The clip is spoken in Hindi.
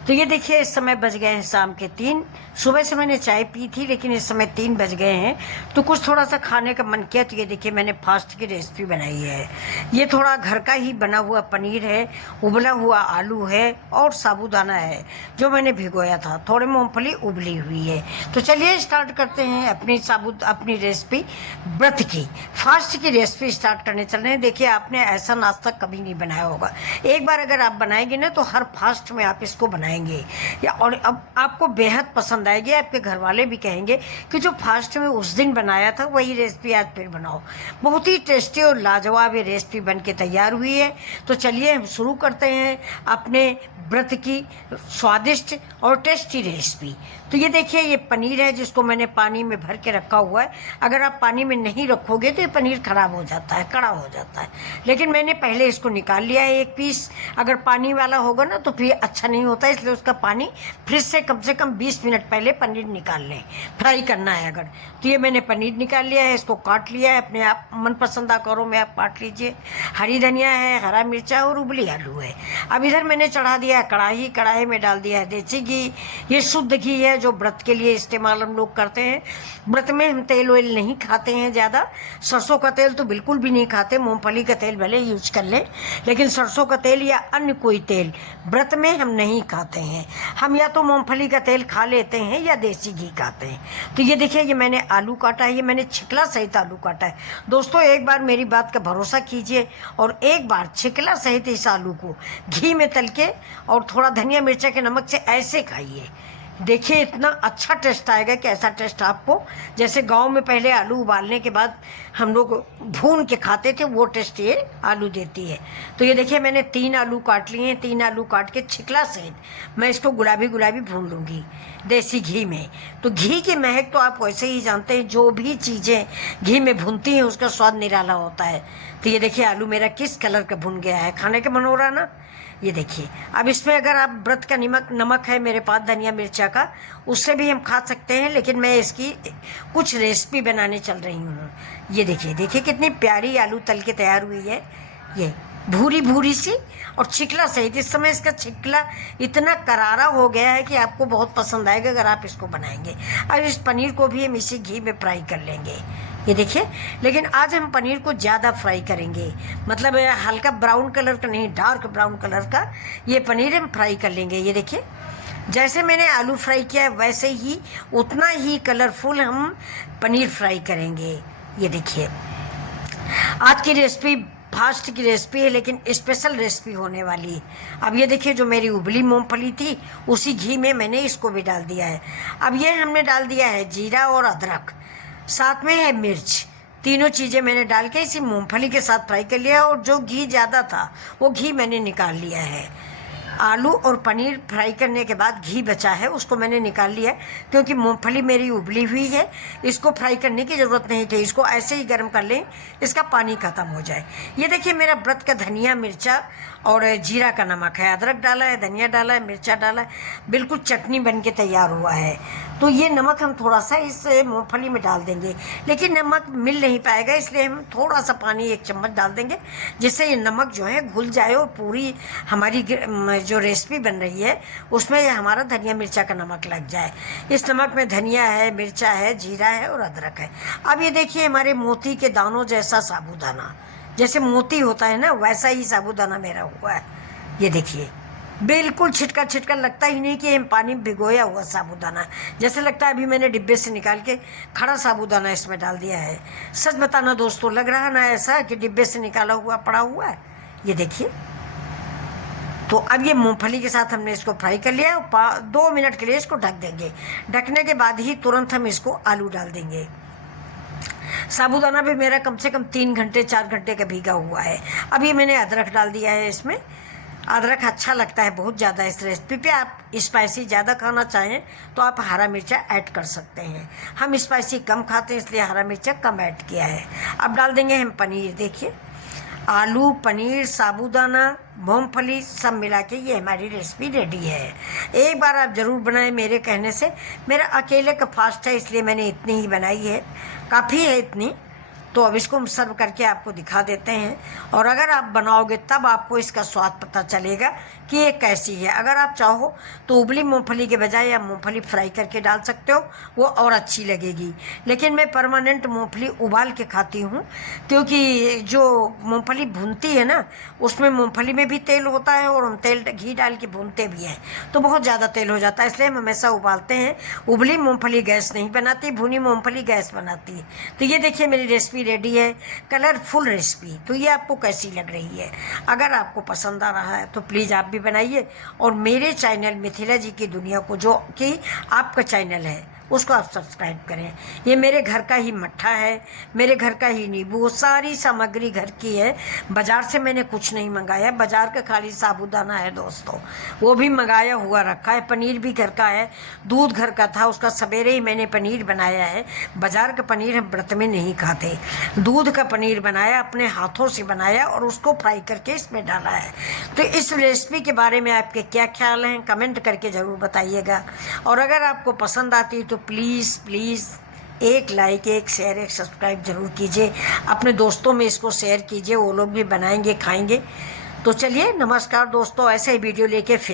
तो ये देखिए इस समय बज गए हैं शाम के 3। सुबह से मैंने चाय पी थी लेकिन इस समय 3 बज गए हैं तो कुछ थोड़ा सा खाने का मन किया। तो ये देखिए मैंने फास्ट की रेसिपी बनाई है। ये थोड़ा घर का ही बना हुआ पनीर है, उबला हुआ आलू है और साबूदाना है जो मैंने भिगोया था, थोड़ी मूंगफली उबली हुई है। तो चलिए स्टार्ट करते हैं अपनी रेसिपी व्रत की, फास्ट की रेसिपी स्टार्ट करने चल रहे हैं। देखिए आपने ऐसा नाश्ता कभी नहीं बनाया होगा, एक बार अगर आप बनाएंगे ना तो हर फास्ट में आप इसको बनाएंगे और अब आपको बेहद पसंद आएगी। आपके घर वाले भी कहेंगे कि जो फास्ट में उस दिन बनाया था वही रेसिपी आज फिर बनाओ। बहुत ही टेस्टी और लाजवाब ये रेसिपी बन के तैयार हुई है। तो चलिए हम शुरू करते हैं अपने व्रत की स्वादिष्ट और टेस्टी रेसिपी। तो ये देखिए ये पनीर है जिसको मैंने पानी में भर के रखा हुआ है। अगर आप पानी में नहीं रखोगे तो ये पनीर खराब हो जाता है, कड़ा हो जाता है। लेकिन मैंने पहले इसको निकाल लिया है एक पीस। अगर पानी वाला होगा ना तो फिर अच्छा नहीं होता, इसलिए उसका पानी फ्रिज से कम 20 मिनट पहले पनीर निकाल लें, फ्राई करना है अगर। तो ये मैंने पनीर निकाल लिया है, इसको काट लिया है अपने आप मनपसंद आकारों में आप काट लीजिए। हरी धनिया है, हरा मिर्चा और उबली आलू है। अब इधर मैंने चढ़ा दिया है कढ़ाई में डाल दिया है देसी घी। ये शुद्ध घी है जो व्रत के लिए इस्तेमाल हम लोग करते हैं। व्रत में हम तेल वेल नहीं खाते हैं ज़्यादा। सरसों का तेल तो बिल्कुल भी नहीं खाते, मूंगफली का तेल भले यूज कर लें लेकिन सरसों का तेल या अन्य कोई तेल व्रत में हम नहीं खाते हैं। हम या तो मूंगफली का तेल खा लेते हैं या देसी घी खाते हैं। तो ये देखिए ये मैंने आलू काटा है, ये मैंने छिकला सहित आलू काटा है। दोस्तों एक बार मेरी बात का भरोसा कीजिए और एक बार छिकला सहित इस आलू को घी में तल के और थोड़ा धनिया मिर्चा के नमक से ऐसे खाइए। देखिए इतना अच्छा टेस्ट आएगा कि ऐसा टेस्ट आपको जैसे गांव में पहले आलू उबालने के बाद हम लोग भून के खाते थे वो टेस्ट ये आलू देती है। तो ये देखिए मैंने 3 आलू काट लिए हैं। 3 आलू काट के छिकला सहित मैं इसको गुलाबी भून लूँगी देसी घी में। तो घी की महक तो आप वैसे ही जानते हैं, जो भी चीज़ें घी में भूनती हैं उसका स्वाद निराला होता है। तो ये देखिए आलू मेरा किस कलर का भुन गया है, खाने का मन हो रहा ना। ये देखिए अब इसमें अगर आप व्रत का नमक है मेरे पास धनिया मिर्चा का, उससे भी हम खा सकते हैं, लेकिन मैं इसकी कुछ रेसिपी बनाने चल रही हूँ। ये देखिए कितनी प्यारी आलू तल के तैयार हुई है, ये भूरी सी और छिकला सहित। इस समय इसका छिकला इतना करारा हो गया है कि आपको बहुत पसंद आएगा अगर आप इसको बनाएंगे। और इस पनीर को भी हम इसी घी में फ्राई कर लेंगे। ये देखिए लेकिन आज हम पनीर को ज़्यादा फ्राई करेंगे, मतलब हल्का ब्राउन कलर का नहीं, डार्क ब्राउन कलर का ये पनीर हम फ्राई कर लेंगे। ये देखिए जैसे मैंने आलू फ्राई किया है वैसे ही उतना ही कलरफुल हम पनीर फ्राई करेंगे। ये देखिए आज की रेसिपी फास्ट की रेसिपी है लेकिन स्पेशल रेसिपी होने वाली है। अब ये देखिए जो मेरी उबली मूंगफली थी उसी घी में मैंने इसको भी डाल दिया है। अब ये हमने डाल दिया है जीरा और अदरक, साथ में है मिर्च। तीनों चीज़ें मैंने डाल के इसी मूंगफली के साथ फ्राई कर लिया और जो घी ज़्यादा था वो घी मैंने निकाल लिया है। आलू और पनीर फ्राई करने के बाद घी बचा है उसको मैंने निकाल लिया क्योंकि मूंगफली मेरी उबली हुई है, इसको फ्राई करने की ज़रूरत नहीं थी। इसको ऐसे ही गर्म कर लें, इसका पानी ख़त्म हो जाए। ये देखिए मेरा व्रत का धनिया मिर्चा और जीरा का नमक है, अदरक डाला है, धनिया डाला है, मिर्चा डाला है, बिल्कुल चटनी बन के तैयार हुआ है। तो ये नमक हम थोड़ा सा इस मूंगफली में डाल देंगे, लेकिन नमक मिल नहीं पाएगा इसलिए हम थोड़ा सा पानी 1 चम्मच डाल देंगे जिससे ये नमक जो है घुल जाए और पूरी हमारी जो रेसिपी बन रही है उसमें हमारा धनिया मिर्चा का नमक लग जाए। इस नमक में धनिया है, मिर्चा है, जीरा है और अदरक है। अब ये देखिए हमारे मोती के दानों जैसा साबूदाना, जैसे मोती होता है ना वैसा ही साबूदाना मेरा हुआ है। ये देखिए बिल्कुल छिटका लगता ही नहीं कि हम पानी में भिगोया हुआ साबूदाना, जैसे लगता है अभी मैंने डिब्बे से निकाल के खड़ा साबूदाना इसमें डाल दिया है। सच बताना दोस्तों, लग रहा ना ऐसा कि डिब्बे से निकाला हुआ पड़ा हुआ है। ये देखिए तो अब ये मूंगफली के साथ हमने इसको फ्राई कर लिया। 2 मिनट के लिए इसको ढक देंगे। ढकने के बाद ही तुरंत हम इसको आलू डाल देंगे। साबूदाना भी मेरा कम से कम 3 घंटे 4 घंटे का भीगा हुआ है। अभी मैंने अदरक डाल दिया है इसमें। अदरक अच्छा लगता है बहुत ज़्यादा इस रेसिपी पे। आप स्पाइसी ज़्यादा खाना चाहें तो आप हरा मिर्चा ऐड कर सकते हैं। हम स्पाइसी कम खाते हैं इसलिए हरा मिर्चा कम ऐड किया है। अब डाल देंगे हम पनीर। देखिए आलू, पनीर, साबूदाना, मूंगफली सब मिला के ये हमारी रेसिपी रेडी है। एक बार आप ज़रूर बनाएं मेरे कहने से। मेरा अकेले का फास्ट है इसलिए मैंने इतनी ही बनाई है, काफ़ी है इतनी। तो अब इसको हम सर्व करके आपको दिखा देते हैं, और अगर आप बनाओगे तब आपको इसका स्वाद पता चलेगा कि ये कैसी है। अगर आप चाहो तो उबली मूंगफली के बजाय आप मूंगफली फ्राई करके डाल सकते हो, वो और अच्छी लगेगी। लेकिन मैं परमानेंट मूंगफली उबाल के खाती हूँ, क्योंकि जो मूंगफली भूनती है ना, उसमें मूंगफली में भी तेल होता है और हम तेल घी डाल के भूनते भी हैं, तो बहुत ज़्यादा तेल हो जाता है। इसलिए हम हमेशा उबालते हैं। उबली मूंगफली गैस नहीं बनाती, भुनी मूंगफली गैस बनाती है। तो ये देखिए मेरी रेसिपी रेडी है, कलरफुल रेसिपी। तो ये आपको कैसी लग रही है? अगर आपको पसंद आ रहा है तो प्लीज़ आप भी बनाइए, और मेरे चैनल मिथिला जी की दुनिया को, जो कि आपका चैनल है, उसको आप सब्सक्राइब करें। ये मेरे घर का ही मट्ठा है, मेरे घर का ही नींबू, सारी सामग्री घर की है। बाज़ार से मैंने कुछ नहीं मंगाया, बाज़ार का खाली साबूदाना है दोस्तों, वो भी मंगाया हुआ रखा है। पनीर भी घर का है, दूध घर का था, उसका सवेरे ही मैंने पनीर बनाया है। बाज़ार का पनीर हम व्रत में नहीं खाते, दूध का पनीर बनाया, अपने हाथों से बनाया और उसको फ्राई करके इसमें डाला है। तो इस रेसिपी के बारे में आपके क्या ख्याल हैं, कमेंट करके ज़रूर बताइएगा। और अगर आपको पसंद आती है तो प्लीज़ एक लाइक, एक शेयर, एक सब्सक्राइब ज़रूर कीजिए। अपने दोस्तों में इसको शेयर कीजिए, वो लोग भी बनाएंगे, खाएंगे। तो चलिए, नमस्कार दोस्तों, ऐसे ही वीडियो लेके फिर